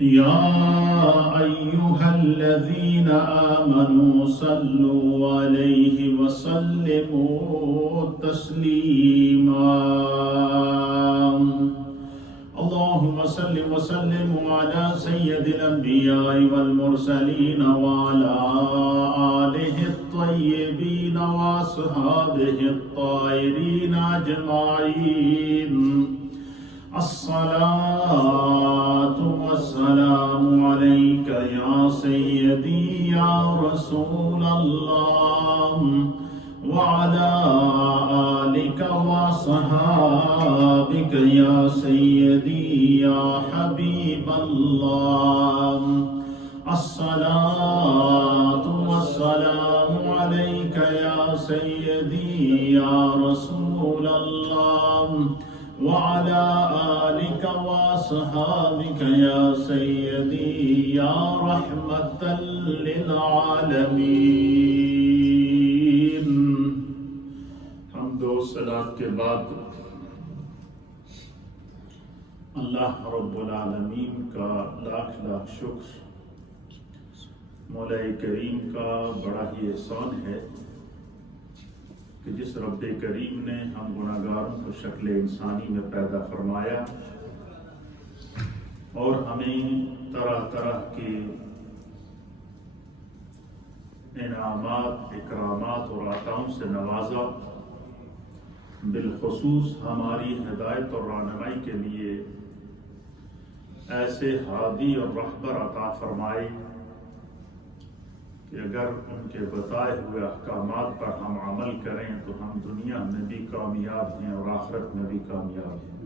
يا أيها الذين آمنوا صلوا عليه وسلموا تسليما اللهم صل وسلم على سيد الأنبياء والمرسلين وعلى آله الطيبين وأصحابه الطاهرين أجمعين الصلاة والسلام عليك يا سيدي يا رسول الله وعلى آلك وصحابك يا سيدي يا حبيب الله الصلاة والسلام عليك يا سيدي يا رسول الله وعلى آلك وصحابك يا سيدي يا رحمة للعالمين. حمد و صلاۃ کے بعد اللہ رب العالمین کا لاکھ لاکھ شکر. مولا کریم کا بڑا ہی احسان ہے کہ جس رب کریم نے ہم گناہگاروں کو شکل انسانی میں پیدا فرمایا اور ہمیں طرح طرح کے انعامات، اکرامات اور عطاؤں سے نوازا، بالخصوص ہماری ہدایت اور رہنمائی کے لیے ایسے ہادی اور رہبر عطا فرمائے کہ اگر ان کے بتائے ہوئے احکامات پر ہم عمل کریں تو ہم دنیا میں بھی کامیاب ہیں اور آخرت میں بھی کامیاب ہیں.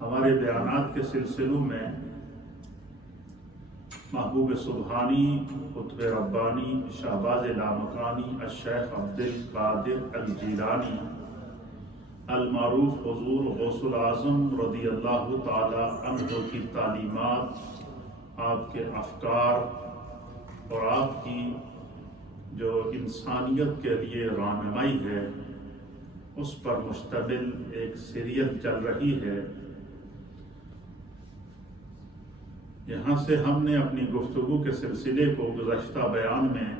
ہمارے بیانات کے سلسلوں میں محبوب سبحانی، قطب ربانی، شہباز لامکانی الشیخ عبد القادر الجیلانی المعروف حضور غوث الاعظم رضی اللہ تعالی عنہ کی تعلیمات، آپ کے افکار اور آپ کی جو انسانیت کے لیے رہنمائی ہے اس پر مشتمل ایک سیریل چل رہی ہے. یہاں سے ہم نے اپنی گفتگو کے سلسلے کو گزشتہ بیان میں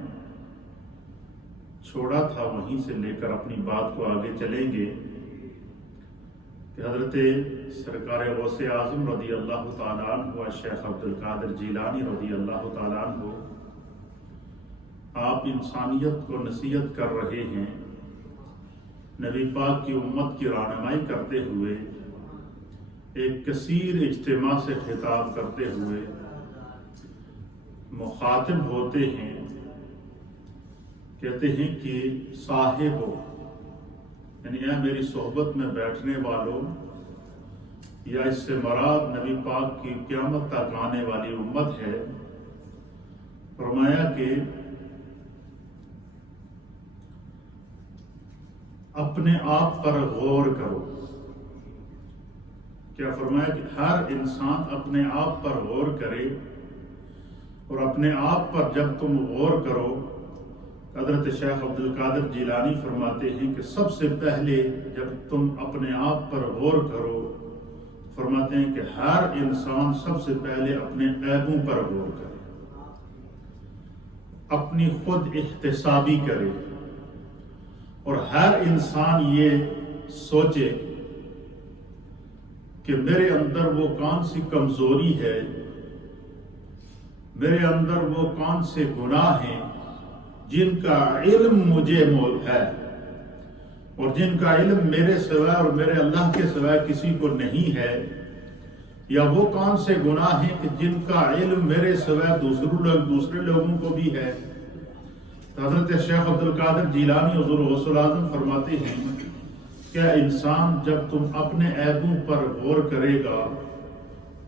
چھوڑا تھا، وہیں سے لے کر اپنی بات کو آگے چلیں گے کہ حضرت سرکار غوث اعظم رضی اللہ تعالیٰ عنہ شیخ عبد القادر جیلانی رضی اللہ تعالیٰ عنہ آپ انسانیت کو نصیحت کر رہے ہیں. نبی پاک کی امت کی رہنمائی کرتے ہوئے ایک کثیر اجتماع سے خطاب کرتے ہوئے مخاطب ہوتے ہیں، کہتے ہیں کہ صاحبو، یعنی اے میری صحبت میں بیٹھنے والوں، یا اس سے مراد نبی پاک کی قیامت تک آنے والی امت ہے. فرمایا کہ اپنے آپ پر غور کرو. کیا فرمایا کہ ہر انسان اپنے آپ پر غور کرے، اور اپنے آپ پر جب تم غور کرو، حضرت شیخ عبد القادر جیلانی فرماتے ہیں کہ سب سے پہلے جب تم اپنے آپ پر غور کرو، فرماتے ہیں کہ ہر انسان سب سے پہلے اپنے عیبوں پر غور کرے، اپنی خود احتسابی کرے، اور ہر انسان یہ سوچے کہ میرے اندر وہ کون سی کمزوری ہے، میرے اندر وہ کون سے گناہ ہیں جن کا علم مجھے ہے اور جن کا علم میرے سوا اور میرے اللہ کے سوا کسی کو نہیں ہے، یا وہ کون سے گناہ ہیں کہ جن کا علم میرے سوا دوسرے لوگوں کو بھی ہے. حضرت شیخ عبد القادر جیلانی حضور غوث الاعظم فرماتے ہیں کہ انسان جب تم اپنے عیبوں پر غور کرے گا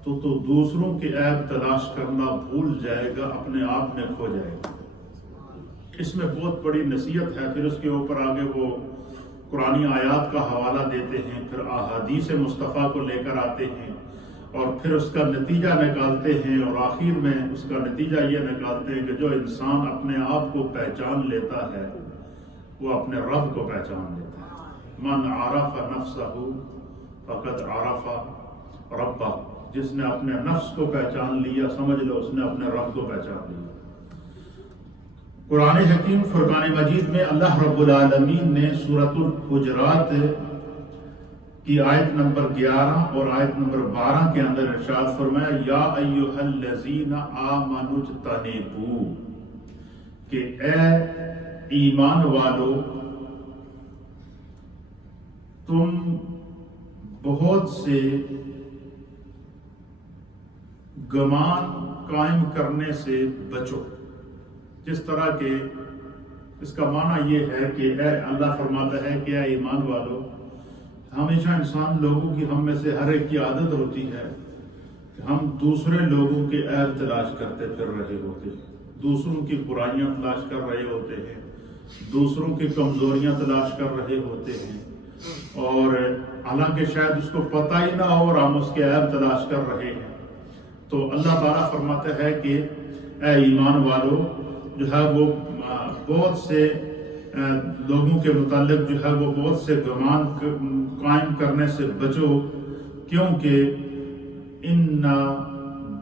تو دوسروں کے عیب تلاش کرنا بھول جائے گا، اپنے آپ میں کھو جائے گا. اس میں بہت بڑی نصیحت ہے. پھر اس کے اوپر آگے وہ قرآنی آیات کا حوالہ دیتے ہیں، پھر احادیث مصطفیٰ کو لے کر آتے ہیں، اور پھر اس کا نتیجہ نکالتے ہیں، اور آخر میں اس کا نتیجہ یہ نکالتے ہیں کہ جو انسان اپنے آپ کو پہچان لیتا ہے وہ اپنے رب کو پہچان لیتا ہے. من عرف نفسہ فقد عرف ربہ. جس نے اپنے نفس کو پہچان لیا، سمجھ لو اس نے اپنے رب کو پہچان لیا۔ قرآن حکیم فرقان مجید میں اللہ رب العالمین نے سورۃ الحجرات کی آیت نمبر 11 اور آیت نمبر 12 کے اندر ارشاد فرمایا، یا ایھا الذین آمنوا اجتنبوا، کہ اے ایمان والو تم بہت سے گمان قائم کرنے سے بچو۔ جس طرح کہ اس کا معنی یہ ہے کہ اے اللہ فرماتا ہے کہ اے ایمان والو، ہمیشہ انسان لوگوں کی، ہم میں سے ہر ایک کی عادت ہوتی ہے کہ ہم دوسرے لوگوں کے عیب تلاش کرتے پھر رہے ہوتے ہیں، دوسروں کی برائیاں تلاش کر رہے ہوتے ہیں، دوسروں کی کمزوریاں تلاش کر رہے ہوتے ہیں، اور حالانکہ شاید اس کو پتہ ہی نہ ہو اور ہم اس کے عیب تلاش کر رہے ہیں۔ تو اللہ تعالیٰ فرماتا ہے کہ اے ایمان والو جو ہے وہ بہت سے لوگوں کے متعلق جو ہے وہ بہت سے گمان قائم کرنے سے بچو، کیونکہ ان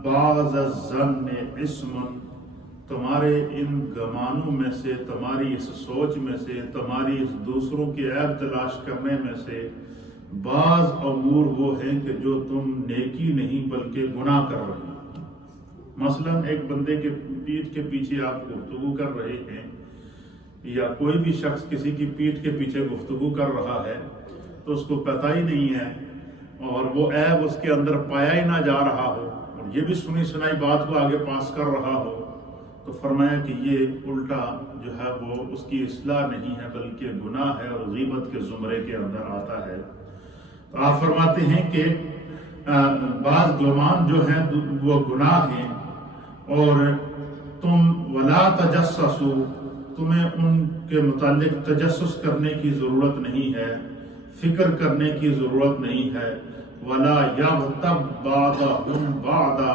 بعض الظن اسم، تمہارے ان گمانوں میں سے، تمہاری اس سوچ میں سے، تمہاری اس دوسروں کے عیب تلاش کرنے میں سے بعض امور وہ ہیں کہ جو تم نیکی نہیں بلکہ گناہ کر رہے ہیں۔ مثلا ایک بندے کے پیٹھ کے پیچھے آپ گفتگو کر رہے ہیں، یا کوئی بھی شخص کسی کی پیٹھ کے پیچھے گفتگو کر رہا ہے تو اس کو پتہ ہی نہیں ہے، اور وہ عیب اس کے اندر پایا ہی نہ جا رہا ہو، اور یہ بھی سنی سنائی بات کو آگے پاس کر رہا ہو، تو فرمایا کہ یہ الٹا جو ہے وہ اس کی اصلاح نہیں ہے بلکہ گناہ ہے اور غیبت کے زمرے کے اندر آتا ہے۔ تو آپ فرماتے ہیں کہ بعض گمان جو ہیں وہ گناہ ہیں، اور تم ولا تجسسوا، تمہیں ان کے متعلق تجسس کرنے کی ضرورت نہیں ہے، فکر کرنے کی ضرورت نہیں ہے، ولا یغتب بعضکم بعضا،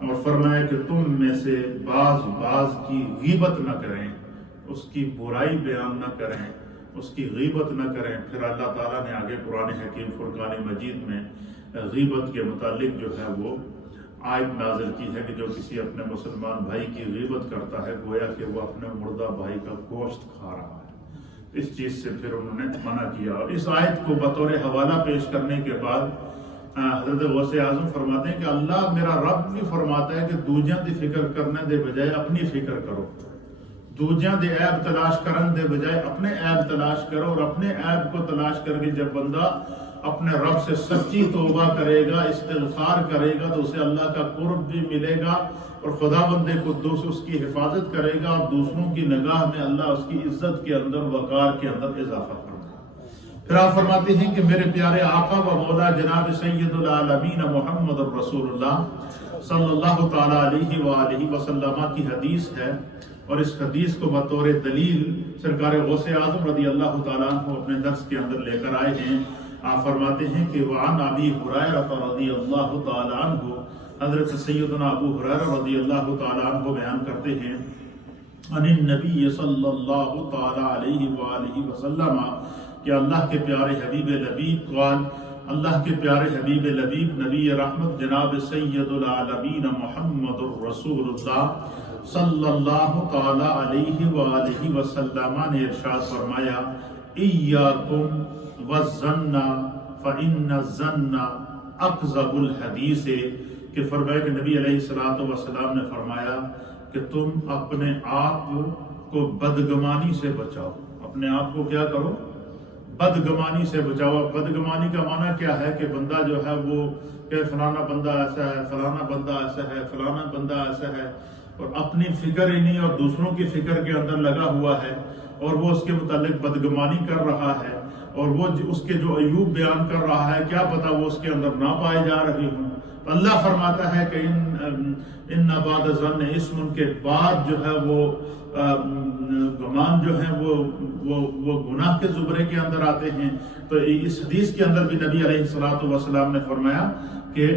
اور فرمایا کہ تم میں سے بعض کی غیبت نہ کریں، اس کی برائی بیان نہ کریں، اس کی غیبت نہ کریں۔ پھر اللہ تعالیٰ نے آگے قرآن حکیم فرقان مجید میں غیبت کے متعلق جو ہے وہ آیت نازل کی ہے کہ جو کسی اپنے مسلمان بھائی کی غیبت کرتا ہے گویا کہ وہ اپنے مردہ بھائی کا گوشت کھا رہا ہے۔ اس چیز سے پھر انہوں نے منع کیا، اور اس آیت کو بطور حوالہ پیش کرنے کے بعد حضرت غوث اعظم فرماتے ہیں کہ اللہ میرا رب بھی فرماتا ہے کہ دوجیاں دی فکر کرنے دے بجائے اپنی فکر کرو، دوجیاں دے عیب تلاش کرن دے بجائے اپنے عیب تلاش کرو، اور اپنے عیب کو تلاش کر کے جب بندہ اپنے رب سے سچی توبہ کرے گا، استغفار کرے گا، تو اسے اللہ کا قرب بھی ملے گا، اور خدا بندے قدوس اس کی حفاظت کرے گا، اور دوسروں کی نگاہ میں اللہ اس کی عزت کے اندر، وقار کے اندر اضافہ کرے گا۔ پھر آپ فرماتے ہیں کہ میرے پیارے آقا و مولا جناب سید العالمین محمد رسول اللہ صلی اللہ تعالیٰ علیہ وآلہ وسلم کی حدیث ہے، اور اس حدیث کو بطور دلیل سرکار غوث اعظم رضی اللہ تعالیٰ عنہ اپنے درس کے اندر لے کر آئے ہیں۔ آپ فرماتے ہیں کہ وعن ابی ہریرہ رضی اللہ تعالیٰ عنہ، حضرت سیدنا ابو ہریرہ رضی اللہ تعالیٰ عنہ بیان کرتے ہیں، عن النبی صلی اللہ تعالیٰ علیہ وآلہ وسلم، کہ اللہ کے پیارے حبیب لبیب قال، اللہ کے پیارے حبیب لبیب نبی رحمت جناب سید العالمین محمد رسول اللہ صلی اللہ تعالیٰ علیہ وآلہ وسلم نے ارشاد فرمایا، ایاکم والظن فإن الظن اکذب الحدیث، کہ فرمایا کہ نبی علیہ الصلوۃ والسلام نے فرمایا کہ تم اپنے آپ کو بدگمانی سے بچاؤ، اپنے آپ کو کیا کرو؟ بدگمانی سے بچاؤ۔ بدگمانی کا معنی کیا ہے کہ بندہ جو ہے وہ کہ فلانا بندہ ایسا ہے، فلانا بندہ ایسا ہے، فلانا بندہ ایسا ہے، اور اپنی فکر ہی نہیں اور دوسروں کی فکر کے اندر لگا ہوا ہے، اور وہ اس کے متعلق بدگمانی کر رہا ہے، اور وہ اس کے جو عیوب بیان کر رہا ہے کیا پتہ وہ اس کے اندر نہ پائے جا رہے ہوں۔ اللہ فرماتا ہے کہ ان بعد ظن اسم، کے بعد جو ہے وہ گمان جو ہیں وہ گناہ کے زمرے کے اندر آتے ہیں۔ تو اس حدیث کے اندر بھی نبی علیہ الصلوۃ والسلام نے فرمایا کہ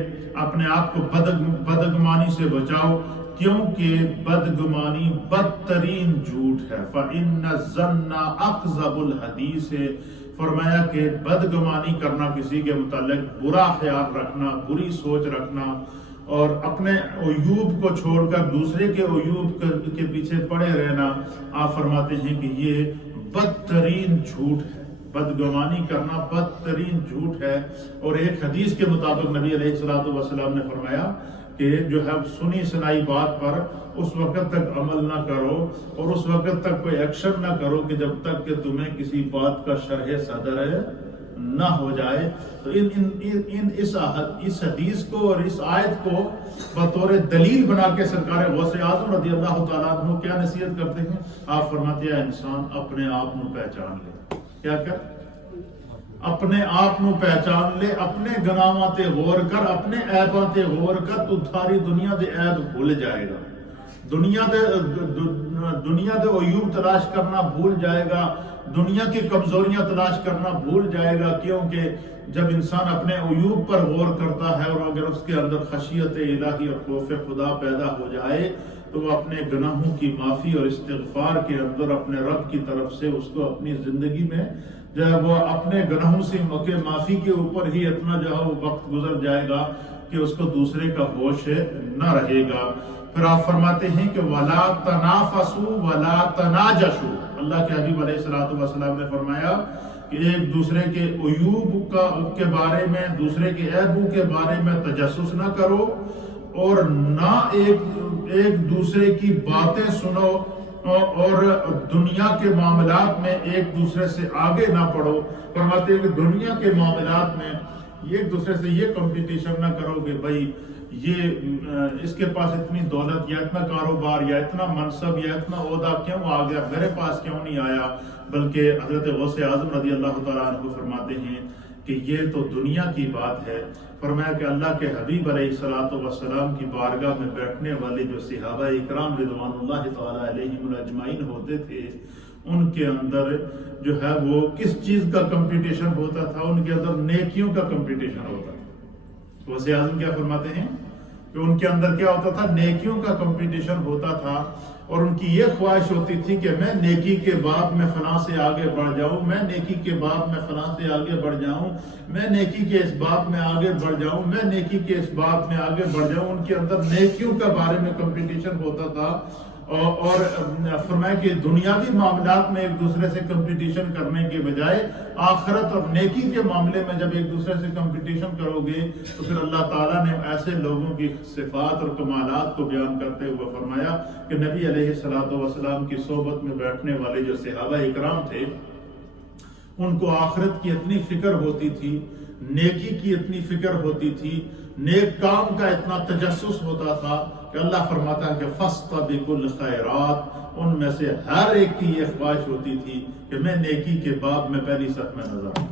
اپنے آپ کو بدگمانی سے بچاؤ، کیونکہ بدگمانی بدترین جھوٹ ہے۔ فَإِنَّ الظَّنَّ أَكْذَبُ الْحَدِيثِ، فرمایا کہ بدگمانی کرنا، کسی کے متعلق برا خیال رکھنا، بری سوچ رکھنا اور اپنے عیوب کو چھوڑ کر دوسرے کے عیوب کے پیچھے پڑے رہنا، آپ فرماتے ہیں کہ یہ بدترین جھوٹ ہے۔ بدگمانی کرنا بدترین جھوٹ ہے۔ اور ایک حدیث کے مطابق نبی علیہ الصلوۃ والسلام نے فرمایا کہ جو ہے سنی سنائی بات پر اس وقت تک عمل نہ کرو اور اس وقت تک کوئی ایکشن نہ کرو کہ جب تک کہ تمہیں کسی بات کا شرح صدر نہ ہو جائے۔ تو اس حدیث کو اور اس آیت کو بطور دلیل بنا کے سرکار غوث اعظم رضی اللہ تعالیٰ عنہ کیا نصیحت کرتے ہیں؟ آپ فرماتے ہیں انسان اپنے آپ کو پہچان لے۔ کیا کر؟ اپنے آپ کو پہچان لے، اپنے گناہاں تے غور کر، اپنے عیباں تے غور کر، تو ساری دنیا دے عیب بھول جائے گا، دنیا دے عیوب تلاش کرنا بھول جائے گا، دنیا کی کمزوریاں تلاش کرنا بھول جائے گا، کیونکہ جب انسان اپنے عیوب پر غور کرتا ہے اور اگر اس کے اندر خشیت الہی اور خوف خدا پیدا ہو جائے تو وہ اپنے گناہوں کی معافی اور استغفار کے اندر اپنے رب کی طرف سے اس کو اپنی زندگی میں جب وہ اپنے گناہوں سے معافی کے اوپر ہی اتنا جو ہے وقت گزر جائے گا کہ اس کو دوسرے کا ہوش نہ رہے گا۔ پھر آپ فرماتے ہیں کہ وَلَا تَنَافَسُوا وَلَا تَنَاجَشُوا، اللہ کے حبیب علیہ الصلوۃ والسلام نے فرمایا کہ ایک دوسرے کے عیوب کے بارے میں، دوسرے کے عیبوں کے بارے میں تجسس نہ کرو اور نہ ایک دوسرے کی باتیں سنو اور دنیا کے معاملات میں ایک دوسرے سے آگے نہ پڑھو۔ فرماتے ہیں کہ دنیا کے معاملات میں ایک دوسرے سے یہ کمپٹیشن نہ کرو کہ بھائی یہ اس کے پاس اتنی دولت یا اتنا کاروبار یا اتنا منصب یا اتنا عہدہ کیوں آ گیا، میرے پاس کیوں نہیں آیا، بلکہ حضرت غوث اعظم رضی اللہ تعالیٰ عنہ فرماتے ہیں کہ یہ تو دنیا کی بات ہے۔ فرمایا کہ اللہ کے حبیب علیہ الصلوۃ والسلام کی بارگاہ میں بیٹھنے والے جو صحابہ اکرام رضوان اللہ تعالیٰ علیہم اجمعین ہوتے تھے، ان کے اندر جو ہے وہ کس چیز کا کمپٹیشن ہوتا تھا؟ ان کے اندر نیکیوں کا کمپٹیشن ہوتا تھا۔ غوث اعظم کیا فرماتے ہیں کہ ان کے اندر کیا ہوتا تھا؟ نیکیوں کا کمپٹیشن ہوتا تھا، اور ان کی یہ خواہش ہوتی تھی کہ میں نیکی کے باب میں فلاں سے آگے بڑھ جاؤں، میں نیکی کے باب میں فلاں سے آگے بڑھ جاؤں، میں نیکی کے اس باب میں آگے بڑھ جاؤں، میں نیکی کے اس باب میں آگے بڑھ جاؤں۔ ان کے اندر نیکیوں کے بارے میں کمپٹیشن ہوتا تھا، اور فرمایا کہ دنیاوی معاملات میں ایک دوسرے سے کمپٹیشن کرنے کے بجائے آخرت اور نیکی کے معاملے میں جب ایک دوسرے سے کمپٹیشن کرو گے تو پھر اللہ تعالیٰ نے ایسے لوگوں کی صفات اور کمالات کو بیان کرتے ہوئے فرمایا کہ نبی علیہ الصلوۃ والسلام کی صحبت میں بیٹھنے والے جو صحابہ اکرام تھے، ان کو آخرت کی اتنی فکر ہوتی تھی، نیکی کی اتنی فکر ہوتی تھی، نیک کام کا اتنا تجسس ہوتا تھا کہ اللہ فرماتا ہے کہ فَاسْتَبِقُوا الْخَيْرَاتِ، ان میں سے ہر ایک کی یہ خواہش ہوتی تھی کہ میں نیکی کے باب میں پہلی صف میں نظر آؤں،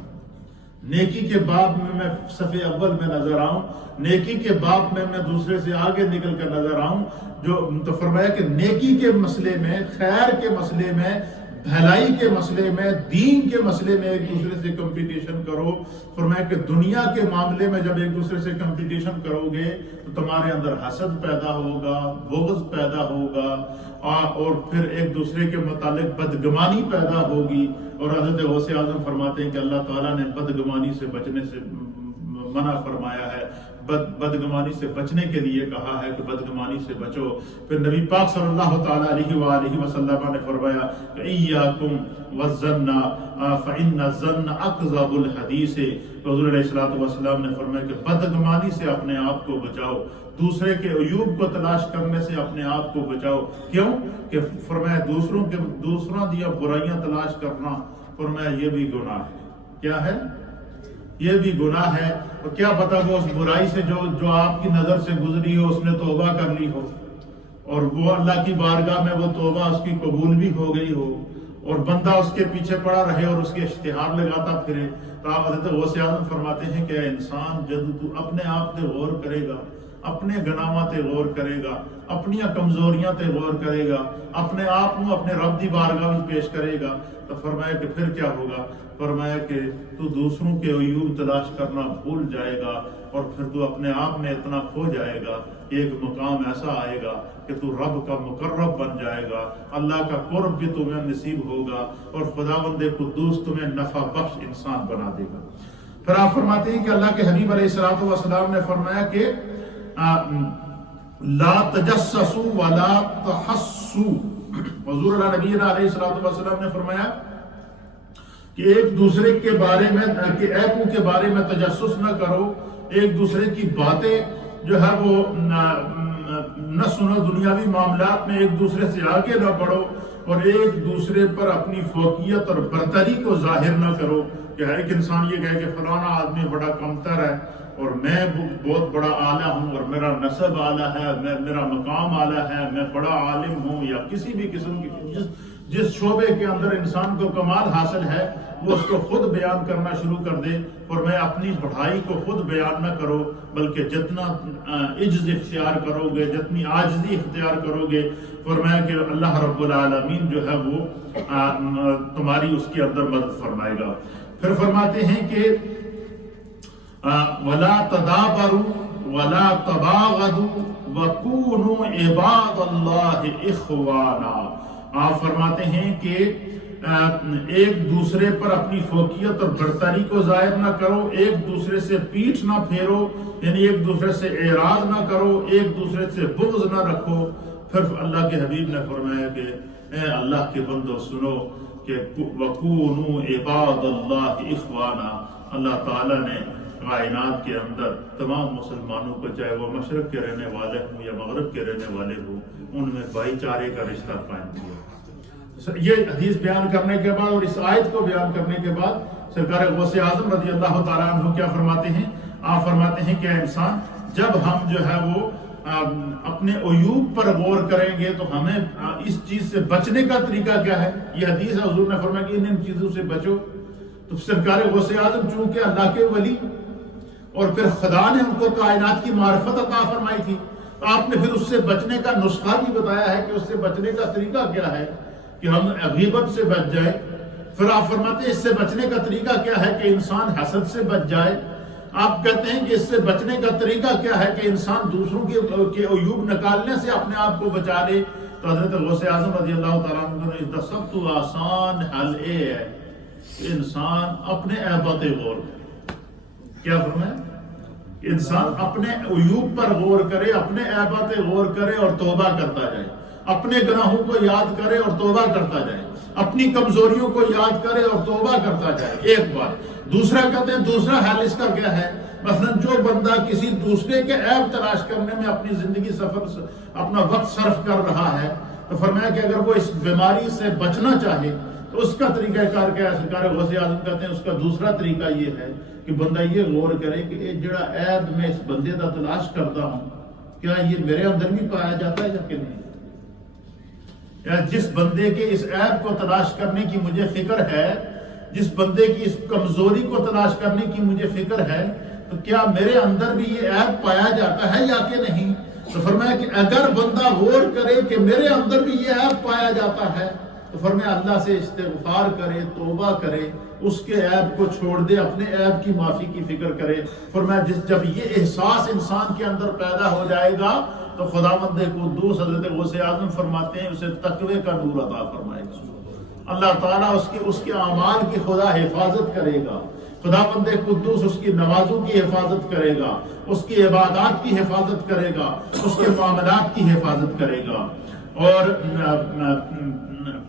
نیکی کے باب میں صف اول میں نظر آؤں، نیکی کے باب میں دوسرے سے آگے نکل کر نظر آؤں۔ جو تو فرمایا کہ نیکی کے مسئلے میں، خیر کے مسئلے میں، بھلائی کے مسئلے میں، دین کے مسئلے میں ایک دوسرے سے کمپٹیشن کرو۔ فرمایا کہ دنیا کے معاملے میں جب ایک دوسرے سے کمپٹیشن کرو گے تو تمہارے اندر حسد پیدا ہوگا، بغض پیدا ہوگا، اور پھر ایک دوسرے کے متعلق بدگمانی پیدا ہوگی۔ اور حضرت غوث اعظم فرماتے ہیں کہ اللہ تعالیٰ نے بدگمانی سے بچنے سے منع فرمایا ہے، بدگمانی سے بچنے کے لیے کہا ہے کہ بدگمانی سے بچو۔ پھر نبی پاک صلی اللہ تعالیٰ علیہ وآلہ وسلم نے فرمایا کہ ایاکم والظن فإن الظن اکذب الحدیث۔ حضور علیہ الصلوۃ والسلام نے فرمایا کہ بدگمانی سے اپنے آپ کو بچاؤ، دوسرے کے عیوب کو تلاش کرنے سے اپنے آپ کو بچاؤ۔ کیوں کہ فرمایا دوسروں دیا برائیاں تلاش کرنا، فرمایا یہ بھی گناہ ہے۔ کیا ہے؟ یہ بھی گناہ ہے۔ اور کیا پتا وہ اس برائی سے جو آپ کی نظر سے گزری ہو اس نے توبہ کر لی ہو، اور وہ اللہ کی بارگاہ میں وہ توبہ اس کی قبول بھی ہو گئی ہو، اور بندہ اس کے پیچھے پڑا رہے اور اس کے اشتہار لگاتا پھرے۔ تو آپ حضرت غوث اعظم فرماتے ہیں کہ اے انسان، جب تو اپنے آپ تے غور کرے گا، اپنے گناہاں تے غور کرے گا، اپنی کمزوریاں تے غور کرے گا، اپنے آپ کو اپنے رب دی بارگاہ میں پیش کرے گا، تو فرمایا کہ پھر کیا ہوگا؟ فرمایا کہ تو دوسروں کے عیوب تلاش کرنا بھول جائے گا اور پھر تو اپنے آپ میں اتنا کھو جائے گا، ایک مقام ایسا آئے گا کہ تو رب کا مقرب بن جائے گا، اللہ کا قرب بھی تمہیں نصیب ہوگا اور خداوند قدوس تمہیں نفع بخش انسان بنا دے گا۔ پھر آپ فرماتے ہیں کہ اللہ کے حبیب علیہ السلام نے فرمایا کہ لا تجسسوا ولا تحسوا، حضور اللہ نبینا علیہ السلام نے فرمایا کہ ایک دوسرے کے بارے میں کہ عیبوں کے بارے میں تجسس نہ کرو، ایک دوسرے کی باتیں جو ہے وہ نہ سنو، دنیاوی معاملات میں ایک دوسرے سے آگے نہ بڑھو، اور ایک دوسرے پر اپنی فوقیت اور برتری کو ظاہر نہ کرو کہ ایک انسان یہ کہے کہ فلانا آدمی بڑا کمتر ہے اور میں بہت بڑا اعلیٰ ہوں اور میرا نسب اعلیٰ ہے، میرا مقام اعلیٰ ہے، میں بڑا عالم ہوں، یا کسی بھی قسم کی جس شعبے کے اندر انسان کو کمال حاصل ہے وہ اس کو خود بیان کرنا شروع کر دے، اور میں اپنی بڑھائی کو خود بیان نہ کرو، بلکہ جتنا عجز اختیار کرو گے، جتنی عاجزی اختیار کرو گے، فرمایا کہ اللہ رب العالمین جو ہے وہ تمہاری اس کے اندر مدد فرمائے گا۔ پھر فرماتے ہیں کہ وَلَا تَدَابَرُوا وَلَا تَبَاغَضُوا وَكُونُوا عِبَادَ اللَّهِ إِخْوَانًا۔ آپ فرماتے ہیں کہ ایک دوسرے پر اپنی فوقیت اور برتری کو ظاہر نہ کرو، ایک دوسرے سے پیٹھ نہ پھیرو، یعنی ایک دوسرے سے اعراض نہ کرو، ایک دوسرے سے بغض نہ رکھو۔ پھر اللہ کے حبیب نے فرمایا کہ اے اللہ کے بندو سنو کہ وَكُونُوا عِبَادَ اللَّهِ إِخْوَانًا، اللہ تعالیٰ نے کائنات کے اندر تمام مسلمانوں کو، چاہے وہ مشرق کے رہنے والے ہوں یا مغرب کے رہنے والے ہوں، ان میں بھائی چارے کا رشتہ قائم کیا۔ یہ حدیث بیان کرنے کے بعد اور اس آیت کو بیان کرنے کے بعد سرکار غوث اعظم رضی اللہ تعالیٰ عنہ کیا فرماتے ہیں؟ آپ فرماتے ہیں کہ انسان جب ہم جو ہے وہ اپنے عیوب پر غور کریں گے تو ہمیں اس چیز سے بچنے کا طریقہ کیا ہے؟ یہ حدیث ہے، حضور نے فرمایا کہ ان چیزوں سے بچو۔ تو سرکار غوث اعظم چونکہ اللہ کے ولی اور پھر خدا نے ان کو کائنات کی معرفت عطا فرمائی تھی، تو آپ نے پھر اس سے بچنے کا نسخہ بھی بتایا ہے کہ اس سے بچنے کا طریقہ کیا ہے کہ ہم غیبت سے بچ جائیں۔ پھر آپ فرماتے ہیں اس سے بچنے کا طریقہ کیا ہے کہ انسان حسد سے بچ جائے۔ آپ کہتے ہیں کہ اس سے بچنے کا طریقہ کیا ہے کہ انسان دوسروں کے عیوب نکالنے سے اپنے آپ کو بچا لے۔ تو حضرت غوث اعظم رضی اللہ تعالیٰ عنہ نے اس کا سب تو آسان حل یہ ہے کہ انسان اپنے عیبات غور کرے۔ کیا فرمایا؟ انسان اپنے عیوب پر غور کرے، اپنے عیبات غور کرے اور توبہ کرتا جائے، اپنے گناہوں کو یاد کرے اور توبہ کرتا جائے، اپنی کمزوریوں کو یاد کرے اور توبہ کرتا جائے، ایک بات۔ دوسرا کہتے ہیں دوسرا حال اس کا کیا ہے؟ مثلا جو بندہ کسی دوسرے کے عیب تلاش کرنے میں اپنی زندگی سفر اپنا وقت صرف کر رہا ہے، تو فرمایا کہ اگر وہ اس بیماری سے بچنا چاہے تو اس کا طریقہ کار کیا ہے؟ سرکار غوث اعظم کہتے ہیں اس کا دوسرا طریقہ یہ ہے کہ بندہ یہ غور کرے کہ یہ جڑا عیب میں اس بندے کا تلاش کرتا ہوں کیا یہ میرے اندر بھی پایا جاتا ہے یا کہ نہیں؟ یا جس بندے کے اس عیب کو تلاش کرنے کی مجھے فکر ہے، جس بندے کی اس کمزوری کو تلاش کرنے کی مجھے فکر ہے، تو کیا میرے اندر بھی یہ عیب پایا جاتا ہے یا کہ نہیں؟ تو فرمایا کہ اگر بندہ غور کرے کہ میرے اندر بھی یہ عیب پایا جاتا ہے تو فرمایا اللہ سے استغفار کرے، توبہ کرے، اس کے عیب کو چھوڑ دے، اپنے عیب کی معافی کی فکر کرے۔ فرمایا جب یہ احساس انسان کے اندر پیدا ہو جائے گا تو خداوند قدوس حضرت غوث اعظم فرماتے ہیں اسے تقوی کا نور عطا فرمائے گا۔ اللہ تعالیٰ اس کے اعمال کی خدا حفاظت کرے گا، خداوند قدوس اس کی نمازوں کی حفاظت کرے گا، اس کی عبادات کی حفاظت کرے گا، اس کے معاملات کی حفاظت کرے گا۔ اور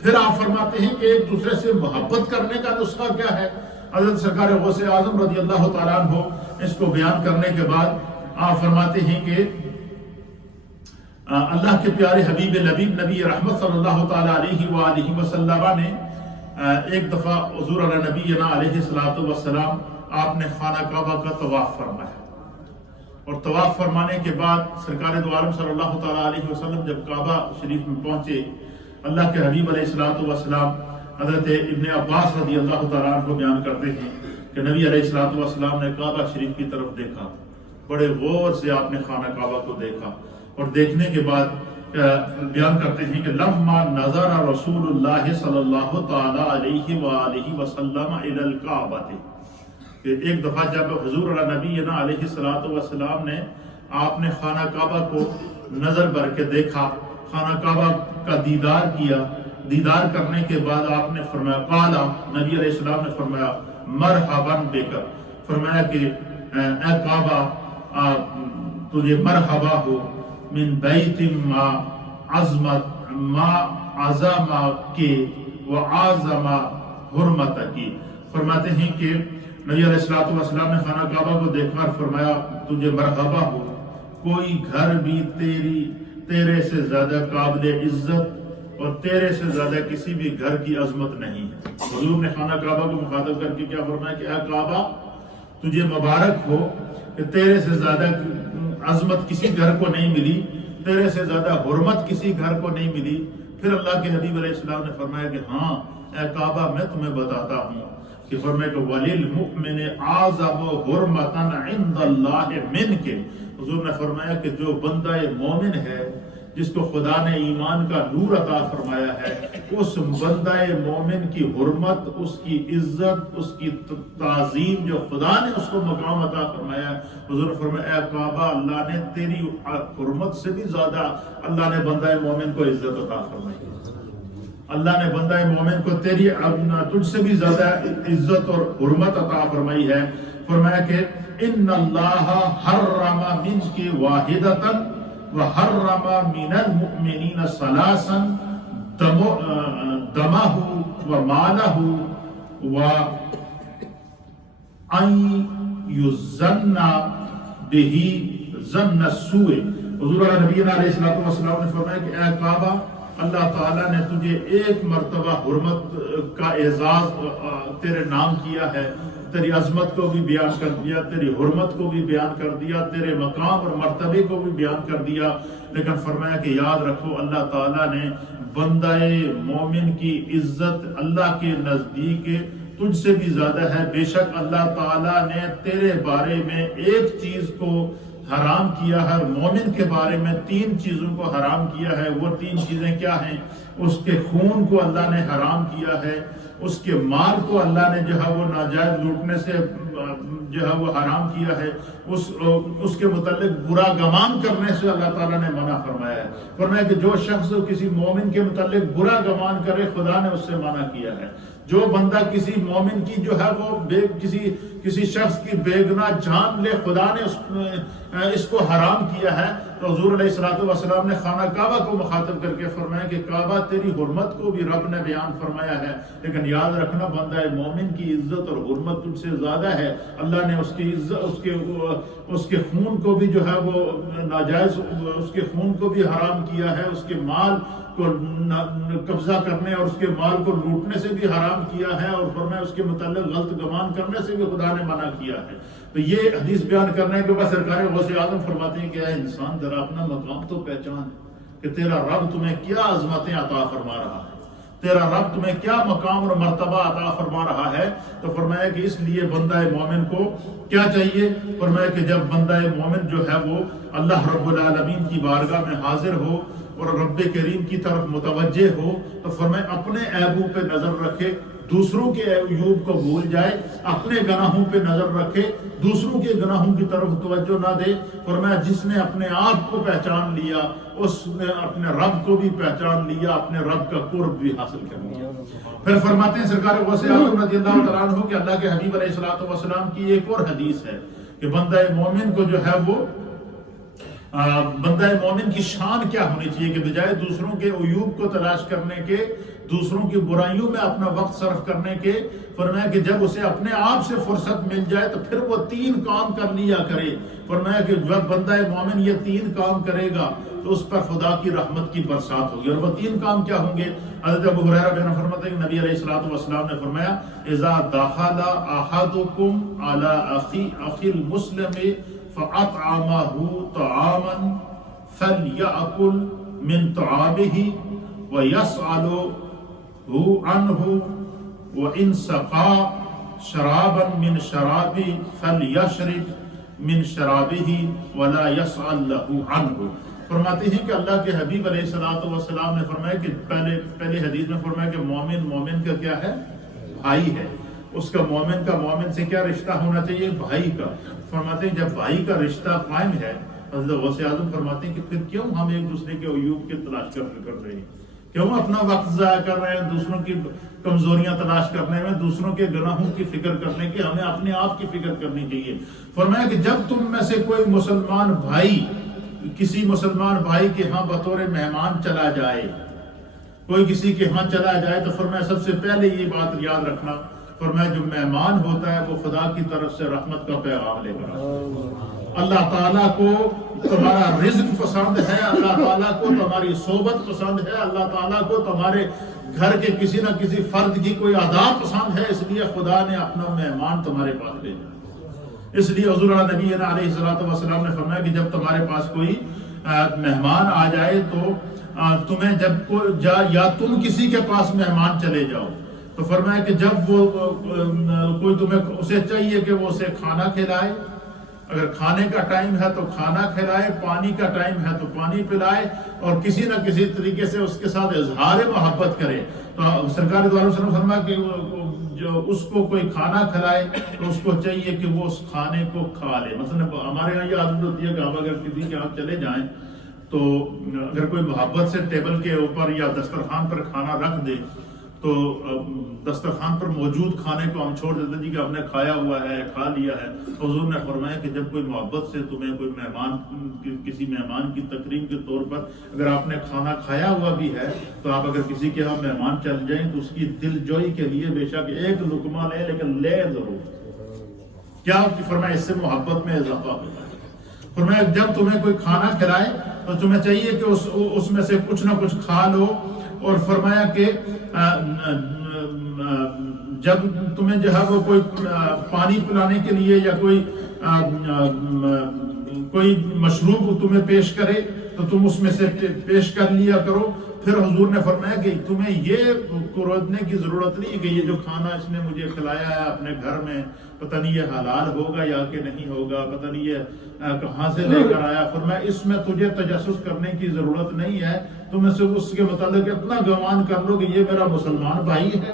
پھر آپ فرماتے ہیں کہ ایک دوسرے سے محبت کرنے کا نسخہ کیا ہے؟ حضرت سرکار غوث اعظم رضی اللہ تعالیٰ عنہ اس کو بیان کرنے کے بعد آپ فرماتے ہیں کہ اللہ کے پیارے حبیب لبیب نبی رحمت صلی اللہ تعالیٰ علیہ وآلہ وسلم نے ایک دفعہ حضور علی نبینا علیہ السلام آپ نے خانہ کعبہ کا طواف فرمایا، اور طواف فرمانے کے بعد سرکار دو عالم صلی اللہ تعالیٰ علیہ وسلم جب کعبہ شریف میں پہنچے، اللہ کے حبیب علیہ السلام حضرت ابن عباس رضی اللہ تعالیٰ عنہ بیان کرتے ہیں کہ نبی علیہ السلام نے کعبہ شریف کی طرف دیکھا، بڑے غور سے آپ نے خانہ کعبہ کو دیکھا، اور دیکھنے کے بعد بیان کرتے ہیں کہ لما نظر رسول اللہ صلی اللہ تعالیٰ علیہ وآلہ وسلم الی الکعبہ، کہ ایک دفعہ جب حضور علیہ نبینا علیہ الصلوۃ والسلام نے آپ نے خانہ کعبہ کو نظر بھر کے دیکھا، خانہ کعبہ کا دیدار کیا، دیدار کرنے کے بعد آپ نے فرمایا، قالا، نبی علیہ السلام نے فرمایا، مرحبا بک، فرمایا کہ اے کعبہ تجھے مرحبا ہو، من بیت ما عظمت ما عظم کے وعظم حرمت کی۔ فرماتے ہیں کہ نبی علیہ السلام نے خانہ کعبہ کو دیکھ کر فرمایا تجھے مرحبا ہو، کوئی گھر بھی تیرے سے زیادہ قابل عزت اور تیرے سے زیادہ کسی بھی گھر کی عظمت نہیں ہے۔ حضور نے خانہ کعبہ کو مخاطب کر کے کیا فرمایا کہ اے کعبہ تجھے مبارک ہو کہ تیرے سے زیادہ عظمت کسی گھر کو نہیں ملی، تیرے سے زیادہ حرمت کسی گھر کو نہیں ملی۔ پھر اللہ کے حبیب علیہ السلام نے فرمایا کہ ہاں اے کعبہ میں تمہیں بتاتا ہوں کہ فرمایا کہ وَلِلْمُؤْمِنِ أَعْظَمُ حُرْمَةً عِنْدَ اللَّهِ مِنْكَ۔ حضور نے فرمایا کہ جو بندہ مومن ہے جس کو خدا نے ایمان کا نور عطا فرمایا ہے، اس بندہ مومن کی حرمت، اس کی عزت، اس کی تعظیم جو خدا نے اس کو مقام عطا فرمایا ہے، حضور نے فرمایا اے کعبہ اللہ نے تیری حرمت سے بھی زیادہ اللہ نے بندہ مومن کو عزت عطا فرمائی ہے۔ اللہ نے بندہ مومن کو تجھ سے بھی زیادہ عزت اور حرمت عطا فرمائی ہے۔ فرمایا کہ ان اللہ حرم منک واحدۃ وحرم من المؤمنین ثلاثا دمہ ومالہ وان یظن بہ ظن السوء۔ حضور نبینا علیہ السلام نے فرمایا کہ اے کعبہ اللہ تعالیٰ نے تجھے ایک مرتبہ حرمت کا اعزاز تیرے نام کیا ہے، تیری عظمت کو بھی بیان کر دیا، تیری حرمت کو بھی بیان کر دیا، تیرے مقام اور مرتبے کو بھی بیان کر دیا، لیکن فرمایا کہ یاد رکھو اللہ تعالیٰ نے بندہ مومن کی عزت اللہ کے نزدیک تجھ سے بھی زیادہ ہے۔ بے شک اللہ تعالیٰ نے تیرے بارے میں ایک چیز کو حرام کیا ہے، مومن کے بارے میں 3 چیزوں کو حرام کیا ہے۔ وہ 3 چیزیں کیا ہیں؟ اس کے خون کو اللہ نے حرام کیا ہے، اس کے مال کو اللہ نے جو ہے وہ ناجائز لوٹنے سے جو ہے وہ حرام کیا ہے، اس کے متعلق برا گمان کرنے سے اللہ تعالیٰ نے منع فرمایا ہے۔ فرمایا کہ جو شخص کسی مومن کے متعلق برا گمان کرے خدا نے اس سے منع کیا ہے۔ جو بندہ کسی مومن کی جو ہے وہ کسی شخص کی بے گناہ جان لے خدا نے اس کو حرام کیا ہے۔ تو حضور علیہ السلام نے خانہ کعبہ کو مخاطب کر کے فرمایا کہ کعبہ تیری حرمت کو بھی رب نے بیان فرمایا ہے، لیکن یاد رکھنا بندہ مومن کی عزت اور حرمت تجھ سے زیادہ ہے۔ اللہ نے اس کی عزت اس کے خون کو بھی جو ہے وہ ناجائز اس کے خون کو بھی حرام کیا ہے، اس کے مال کو قبضہ کرنے اور اس کے مال کو لوٹنے سے بھی حرام کیا ہے، اور فرمایا اس کے متعلق غلط گمان کرنے سے بھی خدا نے منع کیا ہے۔ تو یہ حدیث بیان کرنے کے بعد سرکار غوث اعظم فرماتے ہیں کہ اے انسان ذرا اپنا مقام تو پہچان کہ تیرا رب تمہیں کیا عظمتیں عطا فرما رہا ہے، تیرا رب تمہیں کیا مقام اور مرتبہ عطا فرما رہا ہے۔ تو فرمایا کہ اس لیے بندہ مومن کو کیا چاہیے؟ فرمایا کہ جب بندہ مومن جو ہے وہ اللہ رب العالمین کی بارگاہ میں حاضر ہو اور رب کریم کی طرف متوجہ ہو تو فرمایا اپنے عیبوں پہ نظر رکھے، دوسروں کے عیوب کو بھول جائے، اپنے گناہوں پہ نظر رکھے، دوسروں کے گناہوں کی طرف توجہ نہ دے۔ فرمایا جس نے اپنے آپ کو پہچان لیا اس نے اپنے رب کو بھی پہچان لیا، اپنے رب کا قرب بھی حاصل کر لیا۔ پھر فرماتے ہیں سرکار غوث اعظم رضی اللہ تعالیٰ عنہ کہ اللہ کے حبیب علیہ السلام کی ایک اور حدیث ہے کہ بندہ مومن کو جو ہے وہ بندہ مومن کی شان کیا ہونی چاہیے کہ بجائے دوسروں کے عیوب کو تلاش کرنے کے، دوسروں کی برائیوں میں اپنا وقت صرف کرنے کے، فرمایا کہ جب اسے اپنے آپ سے فرصت مل جائے تو پھر وہ 3 کام کر لیا کرے۔ فرمایا کہ جب بندہ مومن یہ 3 کام کرے گا تو اس پر خدا کی رحمت کی برسات ہوگی۔ اور وہ 3 کام کیا ہوں گے؟ حضرت ابو ہریرہ بیان فرماتے ہیں کہ نبی علیہ السلام نے فرمایا اذا دخل احدکم علی اخی المسلم فأطعمه طعاما فليأكل من طعامه ويسأله عنه وإن سقى شرابا من شرابه فليشرب من شرابه ولا يسأل له عنه۔ فرماتے ہیں کہ اللہ کے حبیب علیہ السلام نے فرمایا کہ پہلے حدیث میں فرمایا کہ مومن کا کیا ہے؟ بھائی ہے، اس کا مومن سے کیا رشتہ ہونا چاہیے؟ بھائی کا. فرماتے ہیں جب بھائی کا رشتہ قائم ہے، حضرت غوث اعظم فرماتے ہیں کہ پھر کیوں ہم ایک دوسرے کے عیوب کی تلاش کر رہے ہیں؟ کیوں اپنا وقت ضائع کر رہے ہیں دوسروں کی کمزوریاں تلاش کرنے میں، دوسروں کے گناہوں کی فکر کرنے کی؟ ہمیں اپنے آپ کی فکر کرنی چاہیے. فرمایا کہ جب تم میں سے کوئی مسلمان بھائی کسی مسلمان بھائی کے ہاں بطور مہمان چلا جائے، کوئی کسی کے ہاں چلا جائے، تو فرمایا سب سے پہلے یہ بات یاد رکھنا، فرمایا جو مہمان ہوتا ہے وہ خدا کی طرف سے رحمت کا پیغام لے کر. اللہ تعالیٰ کو تمہارا رزق پسند ہے، اللہ تعالیٰ کو تمہاری صحبت پسند ہے، اللہ تعالیٰ کو تمہارے گھر کے کسی نہ کسی فرد کی کوئی ادا پسند ہے، اس لیے خدا نے اپنا مہمان تمہارے پاس بھیجا. اس لیے حضور نبی علیہ السلام نے فرمایا کہ جب تمہارے پاس کوئی مہمان آ جائے تو تمہیں یا تم کسی کے پاس مہمان چلے جاؤ، تو فرمایا کہ جب وہ کوئی تمہیں اسے چاہیے کہ وہ اسے کھانا کھلائے، اگر کھانے کا ٹائم ہے تو کھانا کھلائے، پانی کا ٹائم ہے تو پانی پلائے، اور کسی نہ کسی طریقے سے اس کے ساتھ اظہار محبت کرے. تو سرکار دو عالم صلی اللہ علیہ وسلم فرمایا کہ جو اس کو کوئی کھانا کھلائے تو اس کو چاہیے کہ وہ اس کھانے کو کھا لے. مثلا ہمارے یہاں یہ عادت ہوتی ہے کہ ہم اگر کسی کے ہاں چلے جائیں تو اگر کوئی محبت سے ٹیبل کے اوپر یا دسترخوان پر کھانا رکھ دے تو دسترخوان پر موجود کھانے کو ہم چھوڑ دیتے جی کہ ہم نے کھایا ہوا ہے، کھا لیا ہے. حضور نے فرمایا کہ جب کوئی محبت سے تمہیں کوئی کسی مہمان کی تکریم کے طور پر اگر آپ نے کھانا کھایا ہوا بھی ہے تو آپ اگر کسی کے ہاں مہمان چل جائیں تو اس کی دل جوئی کے لیے بے شک ایک لقمہ لے، لیکن لے ضرور. کیا فرمایا؟ اس سے محبت میں اضافہ ہوتا ہے. فرمایا جب تمہیں کوئی کھانا کھلائے تو تمہیں چاہیے کہ اس میں سے کچھ نہ کچھ کھا لو. اور فرمایا کہ جب تمہیں جو ہے وہ کوئی پانی پلانے کے لیے یا کوئی مشروب تمہیں پیش کرے تو تم اس میں سے پیش کر لیا کرو. پھر حضور نے فرمایا کہ تمہیں یہ کوردنے کی ضرورت نہیں کہ یہ جو کھانا اس نے مجھے کھلایا ہے اپنے گھر میں پتہ نہیں یہ حلال ہوگا یا کہ نہیں ہوگا، پتہ نہیں یہ کہاں سے لے کر آیا. فرمایا اس میں تجھے تجسس کرنے کی ضرورت نہیں ہے، تم اس کے متعلق اتنا گمان کر لو کہ یہ میرا مسلمان بھائی ہے،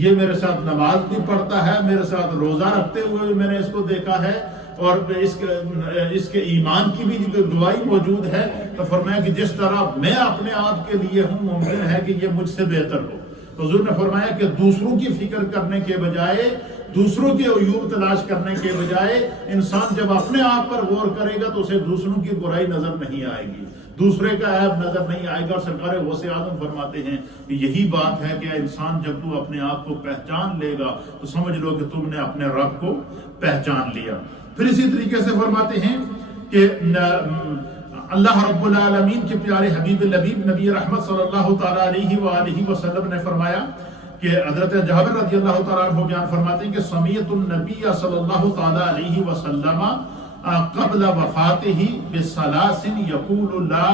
یہ میرے ساتھ نماز بھی پڑھتا ہے، میرے ساتھ روزہ رکھتے ہوئے میں نے اس کو دیکھا ہے، اور اس کے ایمان کی بھی گواہی موجود ہے. تو فرمایا کہ جس طرح میں اپنے آپ کے لیے ہوں ممکن ہے کہ یہ مجھ سے بہتر ہو. تو حضور نے فرمایا کہ دوسروں کی فکر کرنے کے بجائے، دوسروں کے عیوب تلاش کرنے کے بجائے انسان جب اپنے آپ پر غور کرے گا تو اسے دوسروں کی برائی نظر نہیں آئے گی، دوسرے کا عیب نظر نہیں آئے گا. اور سرکار غوث اعظم فرماتے ہیں کہ یہی بات ہے کہ انسان جب تو اپنے آپ کو پہچان لے گا تو سمجھ لو کہ تم نے اپنے رب کو پہچان لیا. پھر اسی طریقے سے فرماتے ہیں کہ اللہ رب العالمین کے پیارے حبیب لبیب نبی رحمت صلی اللہ تعالیٰ علیہ وآلہ وسلم نے فرمایا کہ حضرت جابر رضی اللہ تعالیٰ عنہ بیان فرماتے ہیں کہ سمیت النبی صلی اللہ تعالیٰ علیہ وسلم قبل وفاتہ بثلاث یقول لا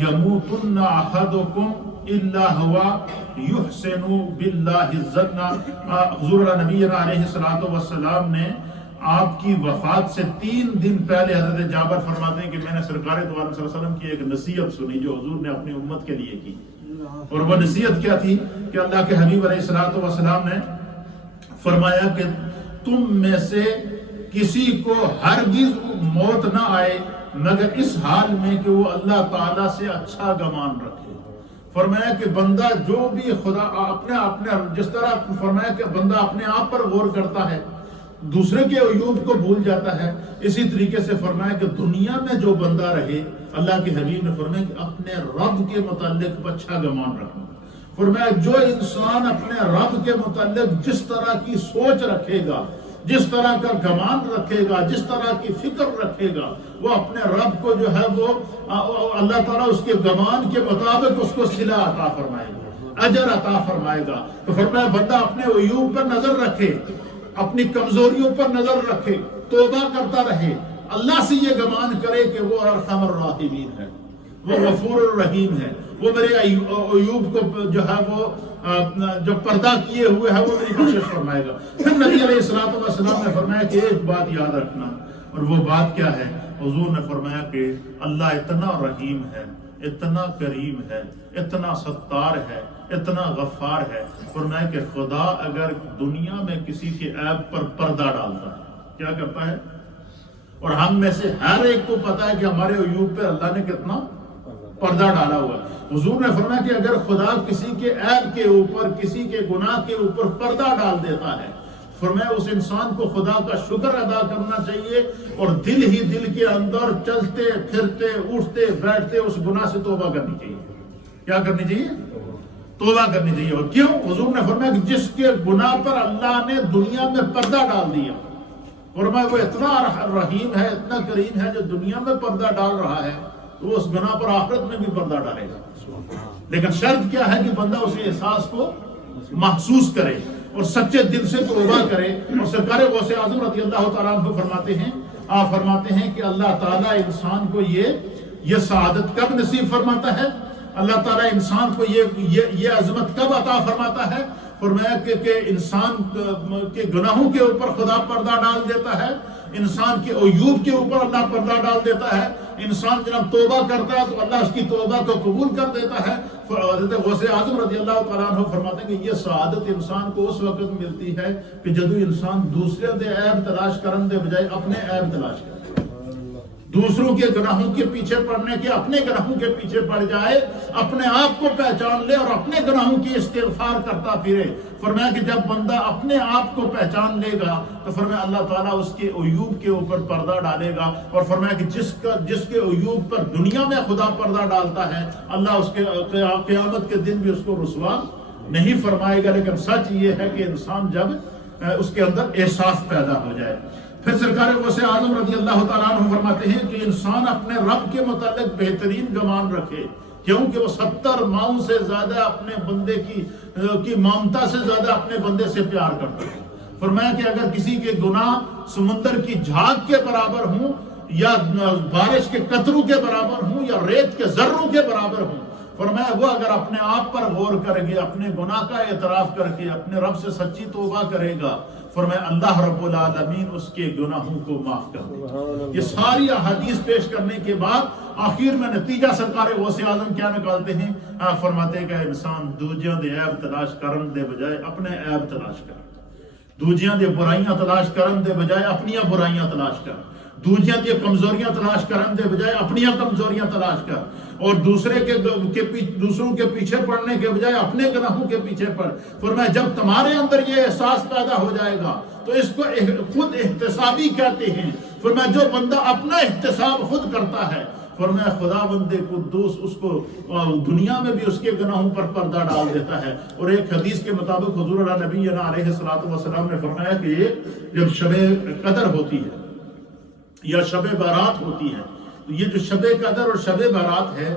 یموتن احدکم الا ہوا یحسن باللہ الظن. حضور نبی علیہ السلام نے آپ کی وفات سے 3 دن پہلے حضرت جابر فرماتے ہیں کہ میں نے سرکار دو عالم صلی اللہ علیہ وسلم کی ایک نصیحت سنی جو حضور نے اپنی امت کے لیے کی. اور وہ نصیحت کیا تھی کہ اللہ کے حبیب علیہ السلام نے فرمایا کہ تم میں سے کسی کو ہرگز موت نہ آئے مگر اس حال میں کہ وہ اللہ تعالیٰ سے اچھا گمان رکھے. فرمایا کہ بندہ جو بھی خدا اپنے جس طرح فرمایا کہ بندہ اپنے آپ پر غور کرتا ہے دوسرے کے عیوب کو بھول جاتا ہے، اسی طریقے سے فرمایا کہ دنیا میں جو بندہ رہے اللہ کے حبیب نے فرمایا کہ اپنے رب کے متعلق اچھا گمان رکھنا. فرمایا جو انسان اپنے رب کے متعلق جس طرح کی سوچ رکھے گا، جس طرح کا گمان رکھے گا، جس طرح کی فکر رکھے گا، وہ اپنے رب کو جو ہے وہ اللہ تعالیٰ اس کے گمان کے مطابق اس کو صلہ عطا فرمائے گا، اجر عطا فرمائے گا. تو فرمایا بندہ اپنے عیوب پر نظر رکھے، اپنی کمزوریوں پر نظر رکھے، توبہ کرتا رہے، اللہ سے یہ گمان کرے کہ وہ ارحم الراحمین ہے، وہ غفور الرحیم ہے، وہ میرے عیوب کو جو ہے وہ جو پردہ کیے ہوئے ہے وہ میری بخشش فرمائے گا. پھر نبی علیہ السلام نے فرمایا کہ ایک بات یاد رکھنا، اور وہ بات کیا ہے؟ حضور نے فرمایا کہ اللہ اتنا رحیم ہے، اتنا کریم ہے، اتنا ستار ہے اتنا غفار ہے۔ فرمایا کہ خدا اگر دنیا میں کسی کے عیب پر پردہ ڈالتا ہے، کیا کرتا ہے؟ اور ہم میں سے ہر ایک کو پتا ہے کہ ہمارے عیوب پہ اللہ نے کتنا پردہ ڈالا ہوا ہے۔ حضور نے فرمایا کہ اگر خدا کسی کے عیب کے اوپر، کسی کے گناہ کے اوپر پردہ ڈال دیتا ہے، فرمایا اس انسان کو خدا کا شکر ادا کرنا چاہیے اور دل ہی دل کے اندر چلتے پھرتے اٹھتے بیٹھتے اس گناہ سے توبہ کرنی چاہیے۔ کیا کرنی چاہیے؟ توبہ کرنی چاہیے۔ اور کیوں؟ حضور نے فرمایا کہ جس کے گناہ پر اللہ نے دنیا میں پردہ ڈال دیا، فرمایا وہ اتنا رحیم ہے، اتنا کریم ہے، جو دنیا میں پردہ ڈال رہا ہے تو وہ اس گناہ پر آخرت میں بھی پردہ ڈالے گا۔ لیکن شرط کیا ہے کہ بندہ اس احساس کو محسوس کرے اور سچے دل سے توبہ کرے۔ اور سرکار غوث اعظم رضی اللہ تعالیٰ عنہ فرماتے ہیں، آپ فرماتے ہیں کہ اللہ تعالیٰ انسان کو یہ سعادت کب نصیب فرماتا ہے، اللہ تعالیٰ انسان کو یہ عظمت کب عطا فرماتا ہے؟ فرمایا کہ انسان کے گناہوں کے اوپر خدا پردہ ڈال دیتا ہے، انسان کے عیوب کے اوپر اللہ پردہ ڈال دیتا ہے، انسان جب توبہ کرتا ہے تو اللہ اس کی توبہ کو قبول کر دیتا ہے۔ حضرت غوث اعظم رضی اللہ تعالیٰ عنہ فرماتے ہیں کہ یہ سعادت انسان کو اس وقت ملتی ہے کہ جب انسان دوسرے دے عیب تلاش کرنے دے بجائے اپنے عیب تلاش کرے، دوسروں کے گناہوں کے پیچھے پڑنے کے اپنے گناہوں کے پیچھے پڑ جائے، اپنے آپ کو پہچان لے اور اپنے گناہوں کی استغفار کرتا پھرے۔ فرمایا کہ جب بندہ اپنے آپ کو پہچان لے گا تو فرمایا اللہ تعالیٰ اس کے عیوب کے اوپر پردہ ڈالے گا۔ اور فرمایا کہ جس کے عیوب پر دنیا میں خدا پردہ ڈالتا ہے، اللہ اس کے قیامت کے دن بھی اس کو رسوا نہیں فرمائے گا۔ لیکن سچ یہ ہے کہ انسان جب اس کے اندر احساس پیدا ہو جائے۔ پھر سرکار غوث اعظم رضی اللہ تعالیٰ عنہ فرماتے ہیں کہ انسان اپنے رب کے متعلق بہترین گمان رکھے، کیونکہ وہ 70 ماؤں سے زیادہ اپنے بندے کی مامتا سے زیادہ اپنے بندے سے پیار کرتا ہے۔ فرمایا کہ اگر کسی کے گناہ سمندر کی جھاگ کے برابر ہوں یا بارش کے قطروں کے برابر ہوں یا ریت کے ذروں کے برابر ہوں، فرمایا وہ اگر اپنے آپ پر غور کرے گا، اپنے گناہ کا اعتراف کر کے اپنے رب سے سچی توبہ کرے گا، فرمایا اللہ رب العالمین اس کے گناہوں کو معاف کر دے گا۔ یہ ساری احادیث پیش کرنے کے بعد آخر میں نتیجہ سرکار غوث اعظم کیا نکالتے ہیں؟ فرماتے ہیں کہ انسان دوجیاں دے عیب تلاش کرن دے بجائے اپنے عیب تلاش کر، دوجیاں دے برائیاں تلاش کرن دے بجائے اپنیاں برائیاں تلاش کر، دوجیاں دے کمزوریاں تلاش کرن دے بجائے اپنیاں کمزوریاں تلاش کر، اور دوسروں کے پیچھے پڑنے کے بجائے اپنے گناہوں کے پیچھے پڑ۔ فرمایا جب تمہارے اندر یہ احساس پیدا ہو جائے گا تو اس کو خود احتسابی کہتے ہیں۔ فرمایا جو بندہ اپنا احتساب خود کرتا ہے، فرمایا خدا بندے قدوس اس کو دنیا میں بھی اس کے گناہوں پر پردہ ڈال دیتا ہے۔ اور ایک حدیث کے مطابق حضور علیہ نبی علیہ الصلوۃ والسلام نے فرمایا کہ یہ جب شب قدر ہوتی ہے یا شب بارات ہوتی ہے، تو یہ جو شب قدر اور شب بارات ہے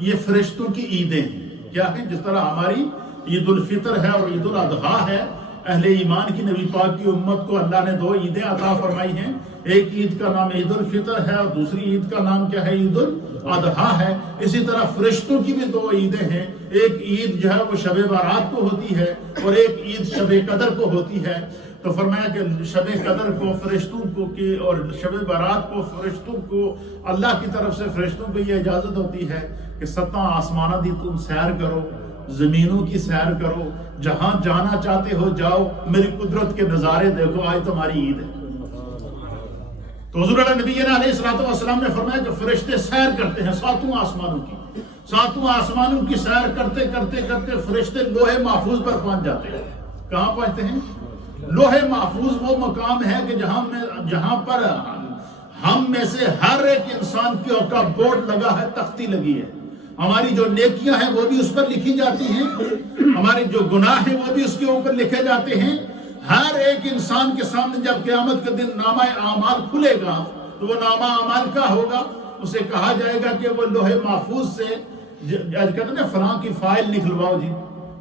یہ فرشتوں کی عیدیں ہیں۔ کیا ہے؟ جس طرح ہماری عید الفطر ہے اور عید الاضحیٰ ہے، اہل ایمان کی نبی پاک کی امت کو اللہ نے 2 عیدیں عطا فرمائی ہیں۔ ایک عید کا نام عید الفطر ہے اور دوسری عید کا نام کیا ہے؟ عید الاضحیٰ ہے۔ اسی طرح فرشتوں کی بھی 2 عیدیں ہیں، ایک عید جو ہے وہ شب بارات کو ہوتی ہے اور ایک عید شب قدر کو ہوتی ہے۔ تو فرمایا کہ شب قدر کو فرشتوں کو اور شب بارات کو فرشتوں کو اللہ کی طرف سے فرشتوں کو یہ اجازت ہوتی ہے کہ 7 آسمانہ دی تم سیر کرو، زمینوں کی سیر کرو، جہاں جانا چاہتے ہو جاؤ، میری قدرت کے نظارے دیکھو، آج تمہاری عید ہے۔ تو حضور علیہ نبی علیہ الصلوۃ والسلام نے فرمایا کہ فرشتے سیر کرتے ہیں 7 آسمانوں کی، 7 آسمانوں کی سیر کرتے کرتے کرتے فرشتے لوح محفوظ پر پہنچ جاتے ہیں۔ کہاں پہنچتے ہیں؟ لوح محفوظ وہ مقام ہے کہ جہاں پر ہم میں سے ہر ایک انسان کا بورڈ لگا ہے، تختی لگی ہے، ہماری جو نیکیاں ہیں وہ بھی اس پر لکھی جاتی ہیں، ہمارے جو گناہ ہیں وہ بھی اس کے اوپر لکھے جاتے ہیں۔ ہر ایک انسان کے سامنے جب قیامت کے دن نامہ اعمال کھلے گا تو وہ نامہ اعمال کا ہوگا، اسے کہا جائے گا کہ وہ لوح محفوظ سے کہتے ہیں نا فلاں کی فائل نکلواؤ جی،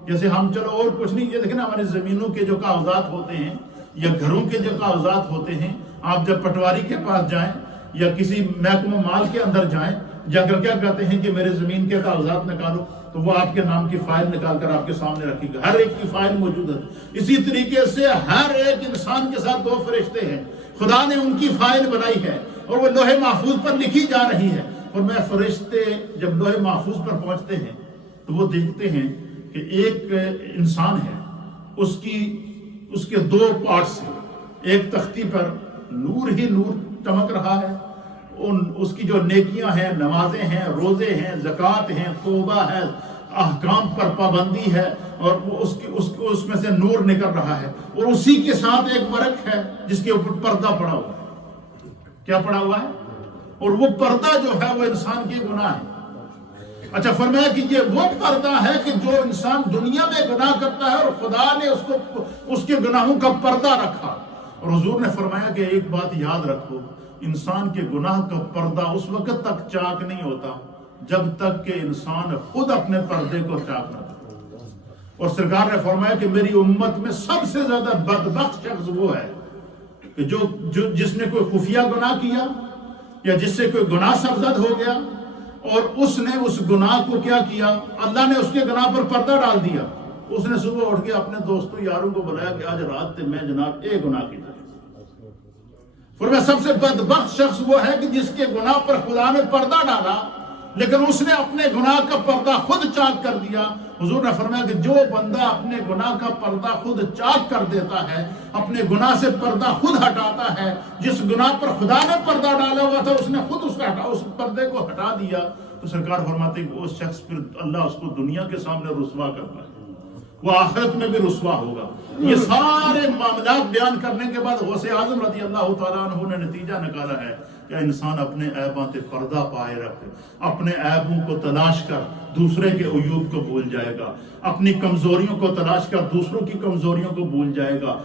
جیسے ہم چلو اور کچھ نہیں، یہ دیکھیں نا ہماری زمینوں کے جو کاغذات ہوتے ہیں یا گھروں کے جو کاغذات ہوتے ہیں، آپ جب پٹواری کے پاس جائیں یا کسی محکمہ مال کے اندر جائیں، جا کر کیا کہتے ہیں کہ میرے زمین کے کاغذات نکالو، تو وہ آپ کے نام کی فائل نکال کر آپ کے سامنے رکھے گا، ہر ایک کی فائل موجود ہے۔ اسی طریقے سے ہر ایک انسان کے ساتھ 2 فرشتے ہیں، خدا نے ان کی فائل بنائی ہے اور وہ لوح محفوظ پر لکھی جا رہی ہے۔ اور میں فرشتے جب لوح محفوظ پر پہنچتے ہیں تو وہ دیکھتے ہیں کہ ایک انسان ہے، اس کے دو پارٹس ہیں، ایک تختی پر نور ہی نور چمک رہا ہے، اس کی جو نیکیاں ہیں، نمازیں ہیں، روزے ہیں، زکوٰۃ ہیں، توبہ ہے، احکام پر پابندی ہے، اور وہ اس میں سے نور نکل رہا ہے، اور اسی کے ساتھ ایک ورق ہے جس کے اوپر پردہ پڑا ہوا ہے۔ کیا پڑا ہوا ہے؟ اور وہ پردہ جو ہے وہ انسان کے گناہ ہے۔ اچھا، فرمایا کہ یہ وہ پردہ ہے کہ جو انسان دنیا میں گناہ کرتا ہے اور خدا نے اس کے گناہوں کا پردہ رکھا۔ اور حضور نے فرمایا کہ ایک بات یاد رکھو، انسان کے گناہ کا پردہ اس وقت تک چاک نہیں ہوتا جب تک کہ انسان خود اپنے پردے کو چاک نہ کرے۔ اور سرکار نے فرمایا کہ میری امت میں سب سے زیادہ بدبخت شخص وہ ہے کہ جس نے کوئی خفیہ گناہ کیا، یا جس سے کوئی گناہ سرزد ہو گیا، اور اس نے اس گناہ کو کیا کیا، اللہ نے اس کے گناہ پر پردہ ڈال دیا۔ اس نے صبح اٹھ کے اپنے دوستوں یاروں کو بلایا کہ آج رات میں جناب ایک گناہ کی تھا۔ فرمایا سب سے بدبخت شخص وہ ہے کہ جس کے گناہ پر خدا نے پردہ ڈالا، لیکن اس نے اپنے گناہ کا پردہ خود چاک کر دیا۔ حضور نے فرمایا کہ جو بندہ اپنے گناہ کا پردہ خود چاک کر دیتا ہے، اپنے گناہ سے پردہ خود ہٹاتا ہے، جس گناہ پر خدا نے پردہ ڈالا ہوا تھا اس نے خود اس پردے کو ہٹا دیا، تو سرکار فرماتے ہیں کہ اس شخص پھر اللہ اس کو دنیا کے سامنے رسوا کرتا ہے، وہ آخرت میں بھی رسوا ہوگا۔ یہ سارے معاملات بیان کرنے کے بعد غوث اعظم رضی اللہ تعالیٰ عنہ نے نتیجہ نکالا ہے کہ انسان اپنے عیبوں سے پردہ پائے رکھے، اپنے عیبوں کو تلاش کر دوسرے کے عیوب کو بھول جائے گا، اپنی کمزوریوں کو تلاش کر دوسروں کی کمزوریوں کو بھول جائے گا۔